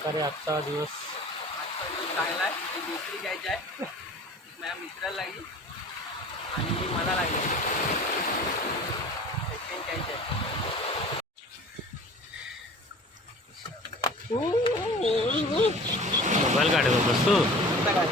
प्रकारे आजचा दिवस चांगला आहे. ही दुसरी घ्यायची आहे माझ्या मित्राला लागली आणि मला लागली सेकंड घ्यायची आहे. मोबाईल काढत होतास तू? आता काय